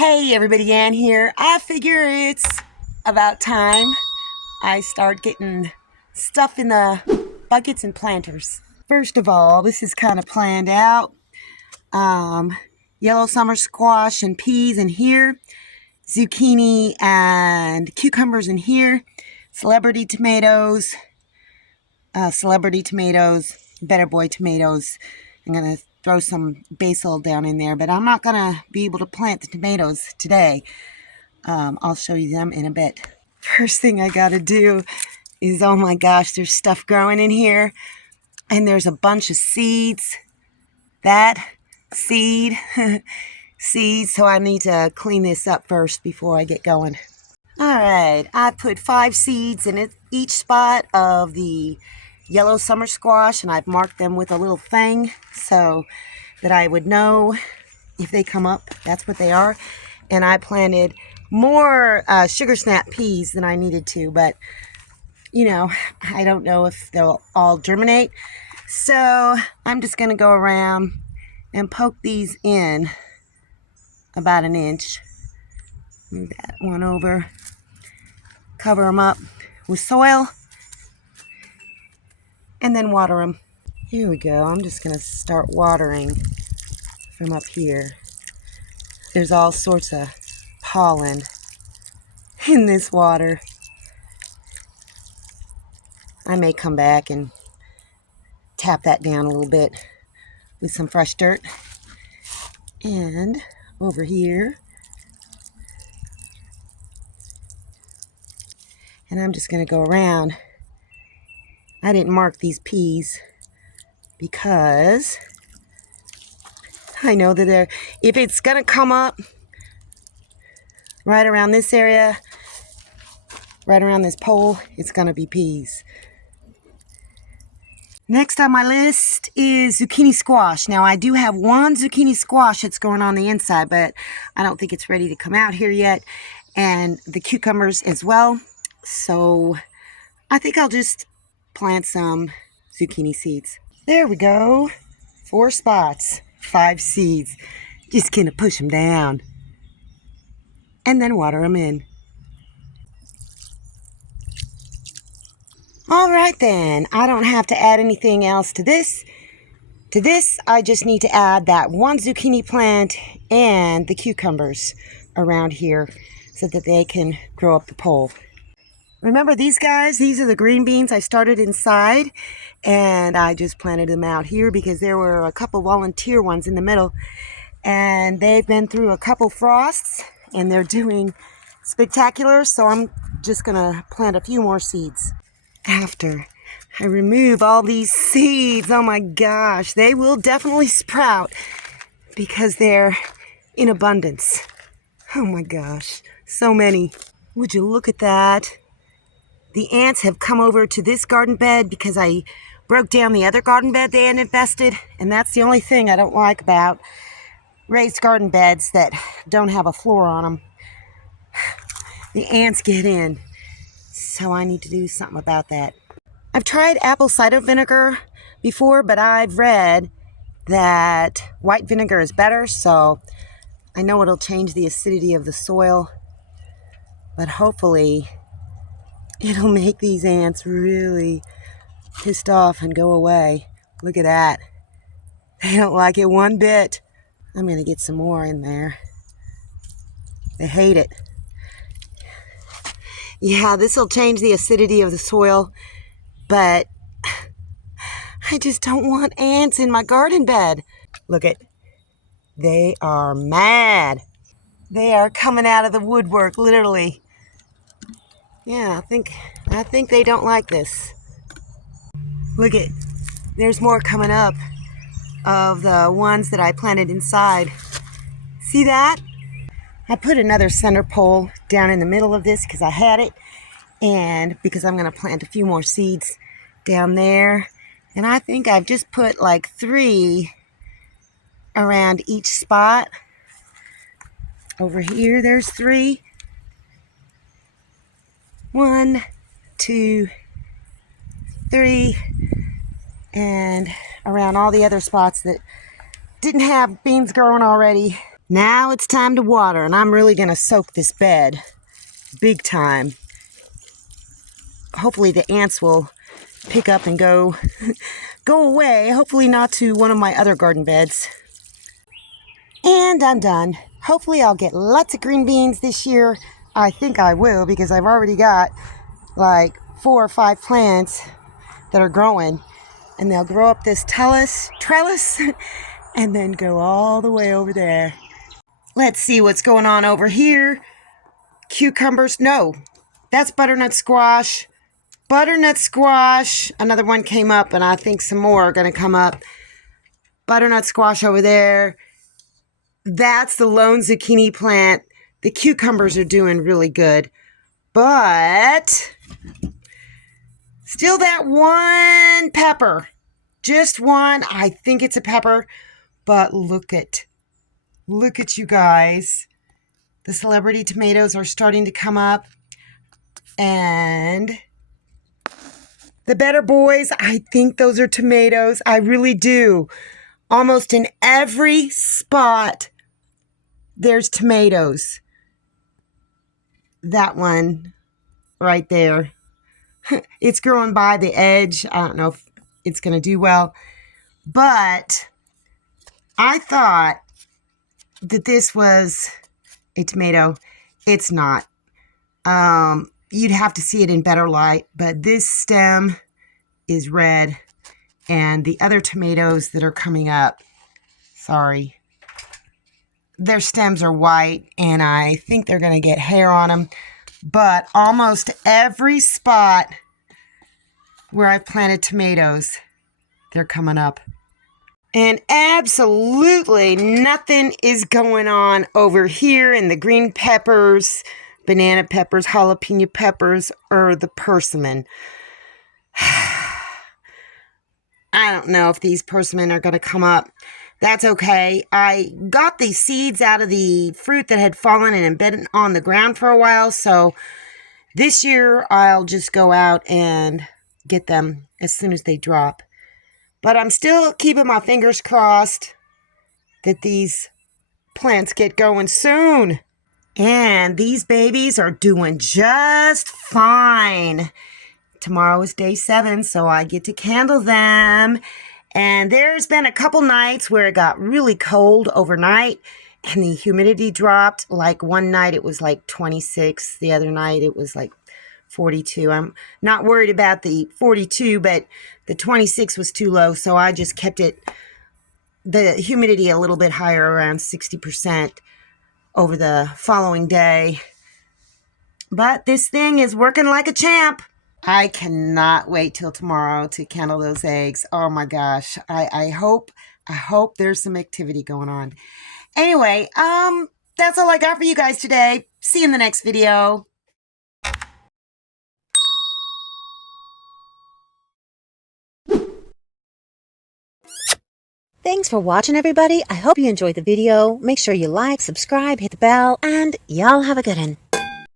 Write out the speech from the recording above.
Hey everybody, Ann here. I figure it's about time I start getting stuff in the buckets and planters. First of all, this is kind of planned out. Yellow summer squash and peas in here. Zucchini and cucumbers in here. Celebrity tomatoes. Better Boy tomatoes. I'm going to throw some basil down in there, but I'm not going to be able to plant the tomatoes today. I'll show you them in a bit. First thing I got to do is, oh my gosh, there's stuff growing in here, and there's a bunch of seeds. That seed, seeds, so I need to clean this up first before I get going. All right, I put 5 seeds in each spot of the yellow summer squash, and I've marked them with a little thing so that I would know if they come up, that's what they are. And I planted more sugar snap peas than I needed to, but you know, I don't know if they'll all germinate. So I'm just going to go around and poke these in about an inch. Move that one over. Cover them up with soil. And then water them. Here we go. I'm just going to start watering from up here. There's all sorts of pollen in this water. I may come back and tap that down a little bit with some fresh dirt. And over here. And I'm just going to go around. I didn't mark these peas because I know that if it's going to come up right around this area, right around this pole, it's going to be peas. Next on my list is zucchini squash. Now I do have one zucchini squash that's going on the inside, but I don't think it's ready to come out here yet. And the cucumbers as well. So I think I'll just plant some zucchini seeds. There we go. 4 spots, 5 seeds. Just gonna push them down and then water them in. All right then, I don't have to add anything else to this. To this, I just need to add that one zucchini plant and the cucumbers around here so that they can grow up the pole. Remember these guys? These are the green beans I started inside, and I just planted them out here because there were a couple volunteer ones in the middle, and they've been through a couple frosts, and they're doing spectacular, so I'm just going to plant a few more seeds. After I remove all these seeds, oh my gosh, they will definitely sprout because they're in abundance. Oh my gosh, so many. Would you look at that? The ants have come over to this garden bed because I broke down the other garden bed they had infested, and that's the only thing I don't like about raised garden beds that don't have a floor on them. The ants get in, so I need to do something about that. I've tried apple cider vinegar before, but I've read that white vinegar is better, so I know it'll change the acidity of the soil, but hopefully it'll make these ants really pissed off and go away. Look at that. They don't like it one bit. I'm going to get some more in there. They hate it. Yeah, this will change the acidity of the soil, but I just don't want ants in my garden bed. Look at, they are mad. They are coming out of the woodwork, literally. Yeah, I think they don't like this. Look at, there's more coming up of the ones that I planted inside. See that? I put another center pole down in the middle of this because I had it, and because I'm going to plant a few more seeds down there. And I think I've just put like 3 around each spot. Over here, there's 3. 1, 2, 3, and around all the other spots that didn't have beans growing already. Now it's time to water, and I'm really going to soak this bed big time. Hopefully the ants will pick up and go away. Hopefully not to one of my other garden beds. And I'm done. Hopefully I'll get lots of green beans this year. I think I will, because I've already got like 4 or 5 plants that are growing. And they'll grow up this trellis and then go all the way over there. Let's see what's going on over here. Cucumbers. No, that's butternut squash. Butternut squash. Another one came up, and I think some more are going to come up. Butternut squash over there. That's the lone zucchini plant. The cucumbers are doing really good. But still that one pepper. Just one. I think it's a pepper. But look at you guys. The celebrity tomatoes are starting to come up. And the better boys, I think those are tomatoes. I really do. Almost in every spot, there's tomatoes. That one right there. It's growing by the edge. I don't know if it's going to do well. But I thought that this was a tomato. It's not. You'd have to see it in better light, but this stem is red, and the other tomatoes that are coming up, sorry, their stems are white, and I think they're going to get hair on them. But almost every spot where I've planted tomatoes, they're coming up. And absolutely nothing is going on over here in the green peppers, banana peppers, jalapeno peppers, or the persimmon. I don't know if these persimmon are going to come up. That's okay. I got the seeds out of the fruit that had fallen and been on the ground for a while. So this year I'll just go out and get them as soon as they drop. But I'm still keeping my fingers crossed that these plants get going soon. And these babies are doing just fine. Tomorrow is day 7, so I get to candle them. And there's been a couple nights where it got really cold overnight and the humidity dropped. Like one night it was like 26. The other night it was like 42. I'm not worried about the 42, but the 26 was too low, so I just kept the humidity a little bit higher, around 60% over the following day. But this thing is working like a champ. I cannot wait till tomorrow to candle those eggs. Oh my gosh. I hope there's some activity going on. Anyway, that's all I got for you guys today. See you in the next video. Thanks for watching, everybody. I hope you enjoyed the video. Make sure you like, subscribe, hit the bell, and y'all have a good one.